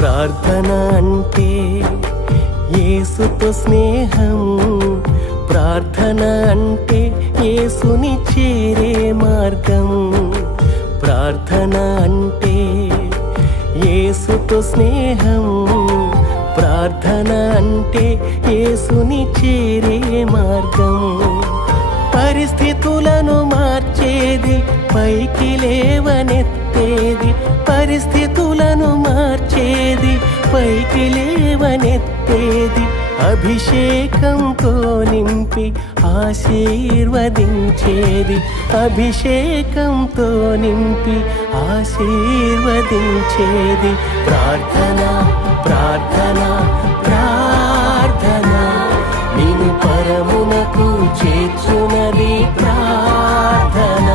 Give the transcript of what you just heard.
ప్రార్థన అంటే యేసుతో స్నేహం, ప్రార్థన అంటే యేసుని చేరే మార్గం. ప్రార్థన అంటే యేసుతో స్నేహం, ప్రార్థన అంటే యేసుని చేరే మార్గం. పరిస్థితులను మార్చేది, పైకి లేవనెత్తేది, పరిస్థితులను మార్చేది, పైకి లేవనెత్తేది, అభిషేకంతో నింపి ఆశీర్వదించేది, అభిషేకంతో నింపి ఆశీర్వదించేది. ప్రార్థన ప్రార్థన ప్రార్థన, నిన్ను పరమునకు చేర్చునది ప్రార్థన.